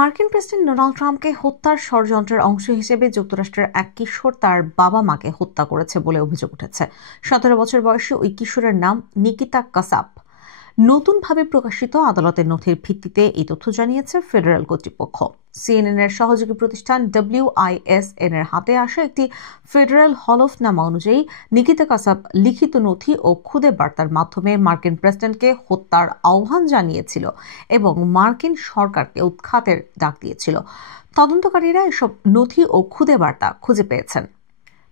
মার্কিন president Donald ট্রাম্পকে হত্যার ষড়যন্ত্রের অংশ হিসেবে যুক্তরাষ্ট্রের এক কিশোর তার বাবা মাকে হত্যা করেছে বলে অভিযোগ উঠেছে। 17 বছর বয়সী ওই কিশোরের নাম নিকিতা কাসাব। নতুনভাবে প্রকাশিত আদালতের নথির ভিত্তিতে এই তথ্য জানিয়েছে ফেডারেল কর্তৃপক্ষ। সিএনএন এর সহযোগী প্রতিষ্ঠান WISN এর হাতে আসা একটি ফেডারেল হলফনামা অনুযায়ী নিকিতা কাসাব লিখিত নথি ও খুদে বার্তার মাধ্যমে মার্কিন প্রেসিডেন্টকে হত্যার আহ্বান জানিয়েছিল এবং মার্কিন সরকারকে উৎখাতের ডাক দিয়েছিল। তদন্তকারীরা এসব নথি ও খুদে বার্তা খুঁজে পেয়েছেন।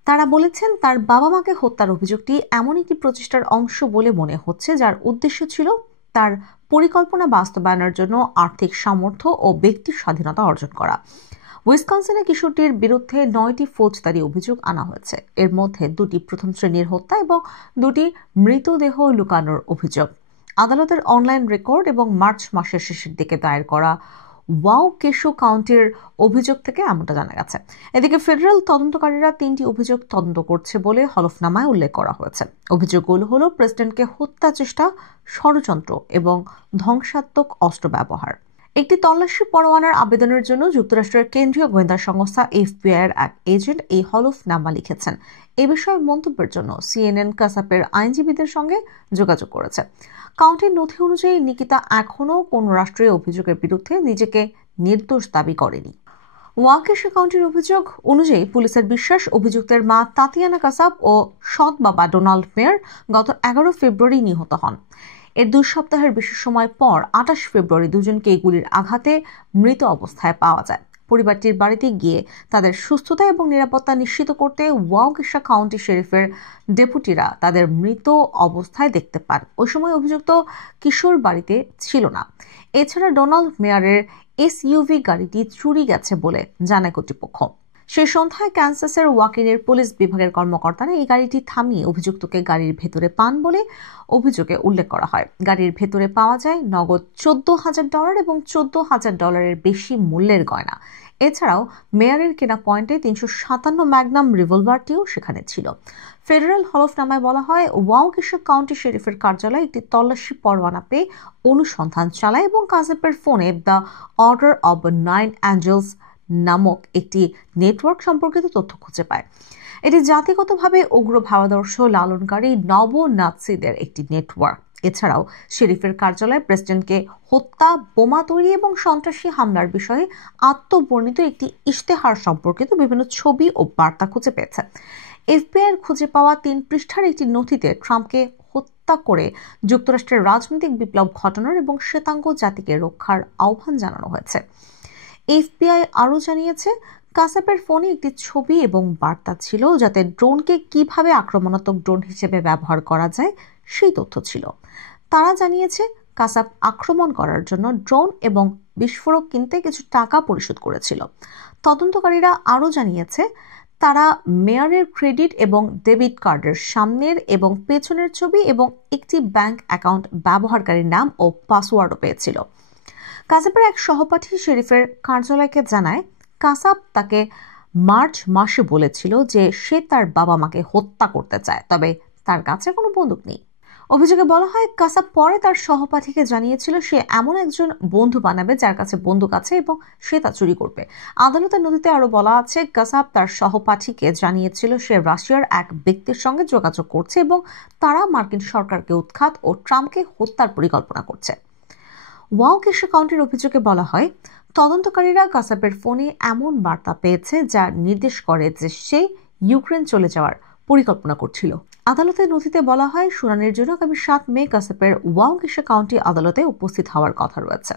তারা বলেছেন, তার বাবা মাকে হত্যার অভিযোগটি এমন একটি প্রচেষ্টার অংশ বলে মনে হচ্ছে যার উদ্দেশ্য ছিল তার পরিকল্পনা বাস্তবায়নের জন্য আর্থিক সামর্থ্য ও ব্যক্তির স্বাধীনতা অর্জন করা। উইসকনসিনে কিশোরটির বিরুদ্ধে 9টি ফৌজদারি অভিযোগ আনা হয়েছে। এর মধ্যে 2টি প্রথম শ্রেণীর হত্যা এবং 2টি মৃতদেহ লুকানোর অভিযোগ। আদালতের অনলাইন রেকর্ড এবং মার্চ মাসের শেষের দিকে দায়ের করা ওয়াউকেশো কাউন্টির অভিযোগ থেকে এমনটা জানা গেছে। এদিকে ফেডারেল তদন্তকারীরা 3টি অভিযোগ তদন্ত করছে বলে হলফনামায় উল্লেখ করা হয়েছে। অভিযোগগুলো হলো প্রেসিডেন্টকে হত্যা চেষ্টা, ষড়যন্ত্র এবং ধ্বংসাত্মক অস্ত্র ব্যবহার। একটি তল্লাশি পরোয়ানার আবেদনের জন্য যুক্তরাষ্ট্রের কেন্দ্রীয় গোয়েন্দা সংস্থা FBI এর এক এজেন্ট এই হলফনামা লিখেছেন। এ বিষয়ে মন্তব্যের জন্য CNN কাসাপের আইনজীবীদের সঙ্গে যোগাযোগ করেছে। কাউন্টির নথি অনুযায়ী নিকিতা এখনও কোনো রাষ্ট্রীয় অভিযোগের বিরুদ্ধে নিজেকে নির্দোষ দাবি করেনি। ওয়াউকেশো কাউন্টির অভিযোগ অনুযায়ী পুলিশের বিশ্বাস, অভিযুক্তের মা তাতিয়ানা কাসাব ও সৎ বাবা ডোনাল্ড মেয়ার গত 11 ফেব্রুয়ারি নিহত হন। এর 2 সপ্তাহের বেশি সময় পর 28 ফেব্রুয়ারি দুজনকে গুলির আঘাতে মৃত অবস্থায় পাওয়া যায়। পরিবারটির বাড়িতে গিয়ে তাদের সুস্থতা এবং নিরাপত্তা নিশ্চিত করতে ওয়াউকেশো কাউন্টি শেরিফের ডেপুটিরা তাদের মৃত অবস্থায় দেখতে পান। ওই সময় অভিযুক্ত কিশোর বাড়িতে ছিল না। এছাড়া ডোনাল্ড মেয়ারের SUV গাড়িটি চুরি গেছে বলে জানায় কর্তৃপক্ষ। সেই সন্ধ্যায় ক্যানসাসের ওয়াকিনের পুলিশ বিভাগের কর্মকর্তারা এই গাড়িটি থামিয়ে অভিযুক্তকে গাড়ির ভেতরে পান বলে অভিযোগে উল্লেখ করা হয়। গাড়ির ভেতরে পাওয়া যায় নগদ $14,000 এবং $14,000 বেশি মূল্যের গয়না। এছাড়াও মেয়ারের কেনা পয়েন্টে 357 ম্যাগনাম রিভলভারটিও সেখানে ছিল। ফেডারেল হলফনামায় বলা হয়, ওয়াউকেশো কাউন্টি শেরিফের কার্যালয় একটি তল্লাশি পরোয়ানা পেয়ে অনুসন্ধান চালায় এবং কাসাপের ফোনে দ্য অর্ডার অব 9 অ্যাঞ্জেলস নামক একটি নেটওয়ার্ক সম্পর্কিত তথ্য খুঁজে পায়। এটি জাতিগতভাবে উগ্র ভাবাদর্শ লালনকারী নব নাৎসিদের একটি নেটওয়ার্ক। এছাড়াও শেরিফের কার্যালয় প্রেসিডেন্টকে হত্যা, বোমা তৈরি এবং সন্ত্রাসী হামলার বিষয়ে আত্মবর্ণিত একটি ইশতেহার সম্পর্কিত বিভিন্ন ছবি ও বার্তা খুঁজে পেয়েছে। FBI খুঁজে পাওয়া 3 পৃষ্ঠার একটি নথিতে ট্রাম্পকে হত্যা করে যুক্তরাষ্ট্রের রাজনৈতিক বিপ্লব ঘটানোর এবং শ্বেতাঙ্গ জাতিকে রক্ষার আহ্বান জানানো হয়েছে। FBI আরও জানিয়েছে, কাসাপের ফোনে একটি ছবি এবং বার্তা ছিল যাতে ড্রোনকে কিভাবে আক্রমণাত্মক ড্রোন হিসেবে ব্যবহার করা যায় সেই তথ্য ছিল। তারা জানিয়েছে, কাসাপ আক্রমণ করার জন্য ড্রোন এবং বিস্ফোরক কিনতে কিছু টাকা পরিশোধ করেছিল। তদন্তকারীরা আরও জানিয়েছে, তারা মেয়ারের ক্রেডিট এবং ডেবিট কার্ডের সামনের এবং পেছনের ছবি এবং একটি ব্যাংক অ্যাকাউন্ট ব্যবহারকারীর নাম ও পাসওয়ার্ডও পেয়েছিল। কাসাপের এক সহপাঠী শেরিফের কার্যালয়কে জানায়, কাসাব তাকে মার্চ মাসে বলেছিল যে সে তার বাবা মাকে হত্যা করতে চায়, তবে তার কাছে কোনো বন্দুক নেই। অভিযোগে বলা হয়, কাসাব পরে তার সহপাঠীকে জানিয়েছিল সে এমন একজন বন্ধু বানাবে যার কাছে বন্দুক আছে এবং সে তা চুরি করবে। আদালতের নথিতে আরও বলা আছে, কাসাব তার সহপাঠীকে জানিয়েছিল সে রাশিয়ার এক ব্যক্তির সঙ্গে যোগাযোগ করছে এবং তারা মার্কিন সরকারকে উৎখাত ও ট্রাম্পকে হত্যার পরিকল্পনা করছে। ওয়াউকেশো কাউন্টির অভিযোগে বলা হয়, তদন্তকারীরা কাসাপের ফোনে এমন বার্তা পেয়েছে যা নির্দেশ করে যে সে ইউক্রেন চলে যাওয়ার পরিকল্পনা করছিল। আদালতের নথিতে বলা হয়, শুনানির জন্য আগামী 7 মে কাসাপের ওয়াউকেশো কাউন্টি আদালতে উপস্থিত হওয়ার কথা রয়েছে।